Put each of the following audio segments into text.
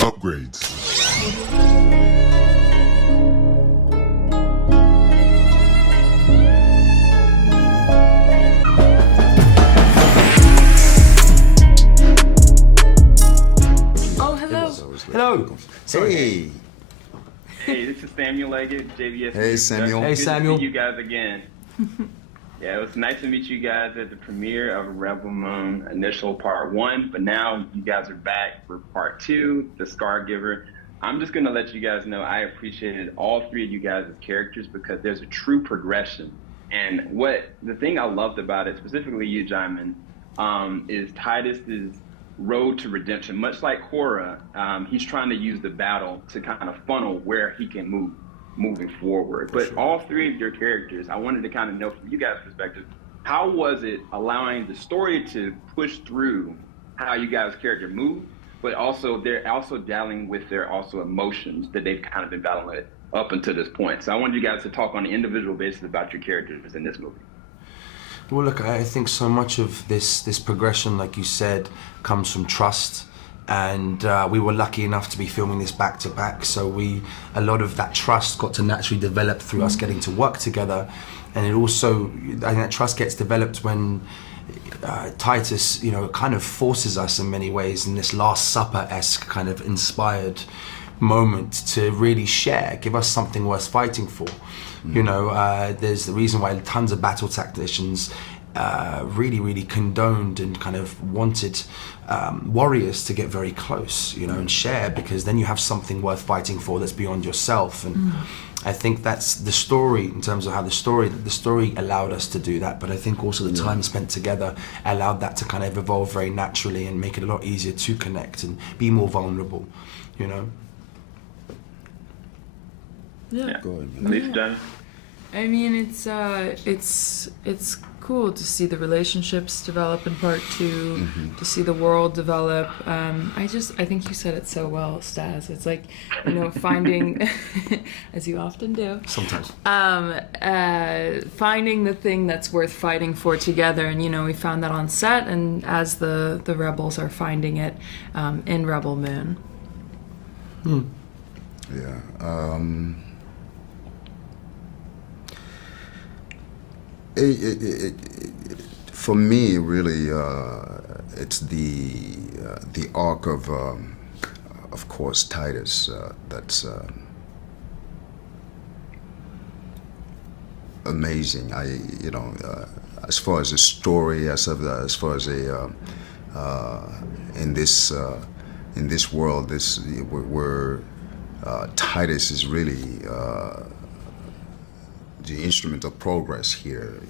Upgrades. Hello. Hey. Hey, this is Samuel Leggett, JVS. Hey, Samuel. Hey, Samuel. Good to see you guys again. Yeah, it was nice to meet you guys at the premiere of Rebel Moon Initial Part 1, but now you guys are back for Part 2, The SCARGIVER. I'm just going to let you guys know I appreciated all three of you guys' characters because there's a true progression. And the thing I loved about it, specifically you, Jaimin, is Titus's road to redemption. Much like Cora, he's trying to use the battle to kind of funnel where he can moving forward. But sure. All three of your characters, I wanted to kind of know from you guys' perspective, how was it allowing the story to push through how you guys' character move, but also they're also dealing with their also emotions that they've kind of been battling with up until this point. So I wanted you guys to talk on an individual basis about your characters in this movie. Well, look, I think so much of this progression, like you said, comes from trust. And we were lucky enough to be filming this back to back, so a lot of that trust got to naturally develop through us getting to work together. And it also, I think that trust gets developed when Titus, kind of forces us in many ways in this Last Supper-esque kind of inspired moment to really share, give us something worth fighting for. There's the reason why tons of battle tacticians really condoned and kind of wanted warriors to get very close, and share, because then you have something worth fighting for that's beyond yourself. And I think that's the story in terms of how the story allowed us to do that. But I think also the time spent together allowed that to kind of evolve very naturally and make it a lot easier to connect and be more vulnerable, Yeah. Go ahead, Elise, I mean, it's cool to see the relationships develop in Part 2, to see the world develop. I think you said it so well, Stas. It's like, finding, as you often do. Sometimes. Finding the thing that's worth fighting for together. And, we found that on set, and as the rebels are finding it in Rebel Moon. Yeah. For me, really, it's the arc of course, Titus. That's amazing. As far as the story, as far as in this world, where Titus is really the instrument of progress here,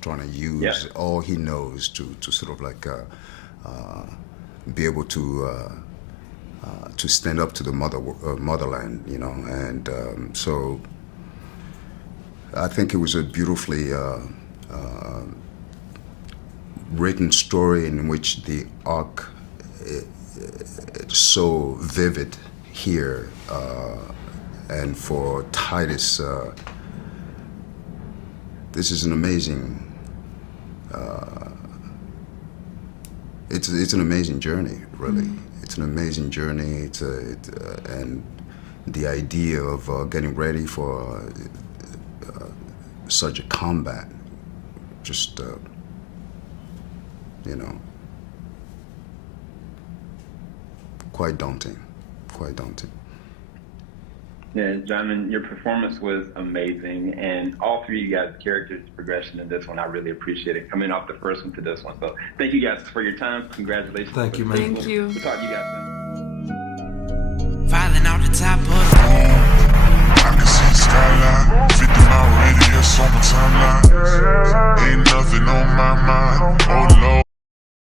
trying to use all he knows to sort of like be able to stand up to the motherland, and so I think it was a beautifully written story in which the arc is so vivid here, and for Titus, this is an amazing, it's an amazing journey, really. It's an amazing journey, and the idea of getting ready for such a combat, just, quite daunting. Yeah, Jaimin, your performance was amazing, and all three of you guys' characters' progression in this one, I really appreciate it, coming off the first one to this one. So thank you guys for your time. Congratulations. Thank you, man. Thank you. We'll talk to you guys soon.